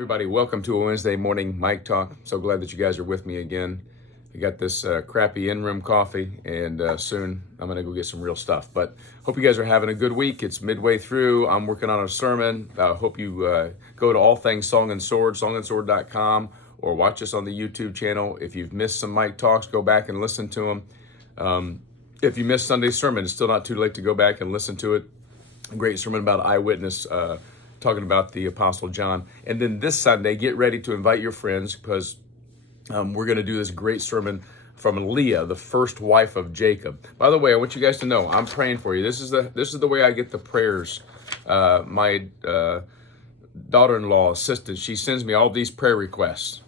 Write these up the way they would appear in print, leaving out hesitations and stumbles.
Everybody, welcome to a Wednesday morning Mike Talk. So glad that you guys are with me again. I got this crappy in-room coffee, and soon I'm going to go get some real stuff. But hope you guys are having a good week. It's midway through. I'm working on a sermon. Hope you go to all things Song and Sword, songandsword.com, or watch us on the YouTube channel. If you've missed some Mike Talks, go back and listen to them. If you missed Sunday's sermon, it's still not too late to go back and listen to it. A great sermon about eyewitness, talking about the Apostle John. And then this Sunday, get ready to invite your friends, because we're going to do this great sermon from Leah, the first wife of Jacob. By the way, I want you guys to know I'm praying for you. This is the way I get the prayers. My daughter-in-law assistant, she sends me all these prayer requests,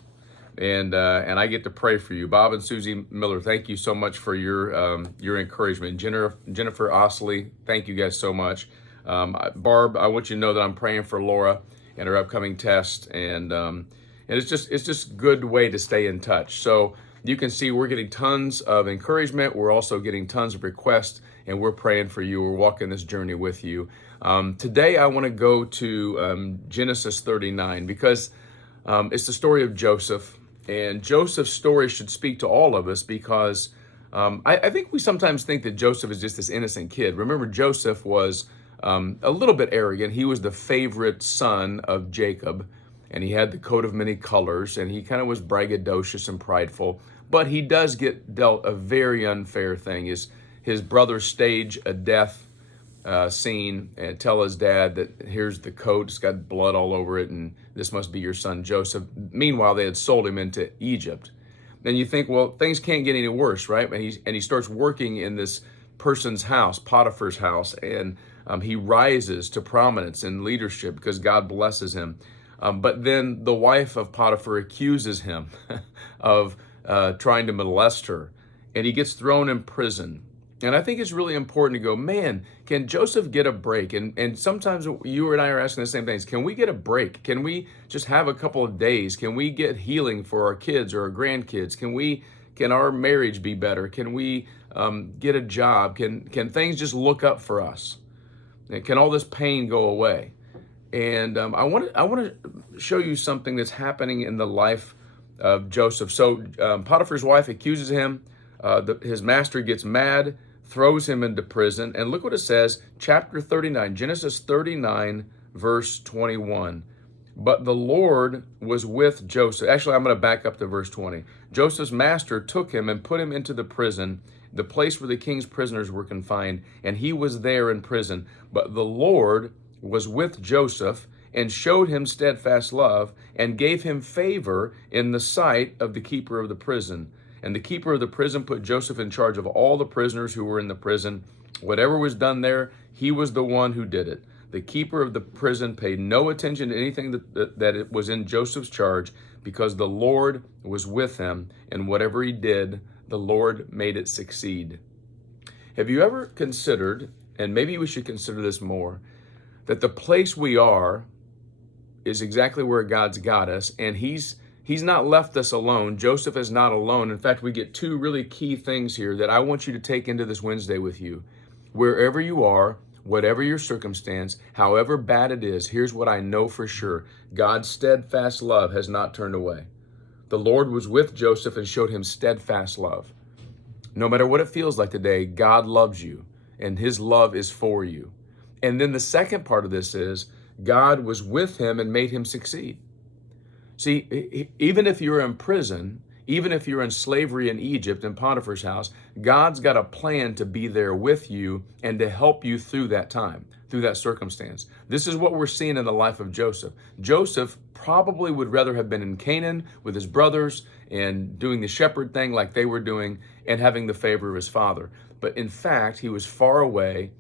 and I get to pray for you. Bob and Susie Miller, thank you so much for your encouragement. Jennifer Osley, thank you guys so much. Barb, I want you to know that I'm praying for Laura and her upcoming test, and it's just a good way to stay in touch. So you can see we're getting tons of encouragement. We're also getting tons of requests, and we're praying for you. We're walking this journey with you. Today I want to go to Genesis 39, because it's the story of Joseph, and Joseph's story should speak to all of us, because I think we sometimes think that Joseph is just this innocent kid. Remember, Joseph was a little bit arrogant. He was the favorite son of Jacob, and he had the coat of many colors, and he kind of was braggadocious and prideful. But he does get dealt a very unfair thing. His brothers stage a death scene and tell his dad that here's the coat, it's got blood all over it, and this must be your son Joseph. Meanwhile, they had sold him into Egypt. And you think, well, things can't get any worse, right? And he starts working in this person's house, Potiphar's house, and he rises to prominence and leadership because God blesses him. But then the wife of Potiphar accuses him of trying to molest her, and he gets thrown in prison. And I think it's really important to go, man, can Joseph get a break? And sometimes you and I are asking the same things. Can we get a break? Can we just have a couple of days? Can we get healing for our kids or our grandkids? Can our marriage be better? Can we get a job? Can things just look up for us? Can all this pain go away? And I want to show you something that's happening in the life of Joseph. So Potiphar's wife accuses him. His master gets mad, throws him into prison. And look what it says, chapter 39, Genesis 39, verse 21. But the Lord was with Joseph. Actually, I'm going to back up to verse 20. Joseph's master took him and put him into the prison, the place where the king's prisoners were confined, and he was there in prison. But the Lord was with Joseph and showed him steadfast love and gave him favor in the sight of the keeper of the prison. And the keeper of the prison put Joseph in charge of all the prisoners who were in the prison. Whatever was done there, he was the one who did it. The keeper of the prison paid no attention to anything that it was in Joseph's charge, because the Lord was with him, and whatever he did, the Lord made it succeed. Have you ever considered, and maybe we should consider this more, that the place we are is exactly where God's got us, and He's not left us alone. Joseph is not alone. In fact, we get two really key things here that I want you to take into this Wednesday with you. Wherever you are, whatever your circumstance, however bad it is, here's what I know for sure. God's steadfast love has not turned away. The Lord was with Joseph and showed him steadfast love. No matter what it feels like today, God loves you, and His love is for you. And then the second part of this is God was with him and made him succeed. See, even if you're in prison, even if you're in slavery in Egypt, in Potiphar's house, God's got a plan to be there with you and to help you through that time, through that circumstance. This is what we're seeing in the life of Joseph. Joseph probably would rather have been in Canaan with his brothers and doing the shepherd thing like they were doing and having the favor of his father. But in fact, he was far away,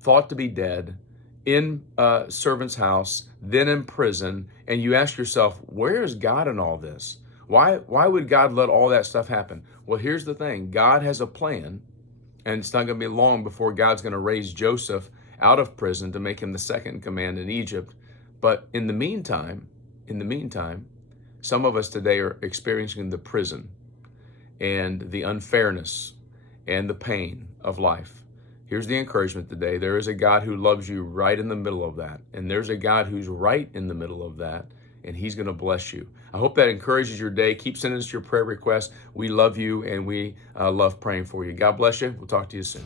thought to be dead, in a servant's house, then in prison, and you ask yourself, where is God in all this? Why would God let all that stuff happen? Well, here's the thing. God has a plan, and it's not going to be long before God's going to raise Joseph out of prison to make him the second in command in Egypt. But in the meantime, some of us today are experiencing the prison and the unfairness and the pain of life. Here's the encouragement today. There is a God who loves you right in the middle of that. And there's a God who's right in the middle of that. and He's going to bless you. I hope that encourages your day. Keep sending us your prayer requests. We love you, and we love praying for you. God bless you. We'll talk to you soon.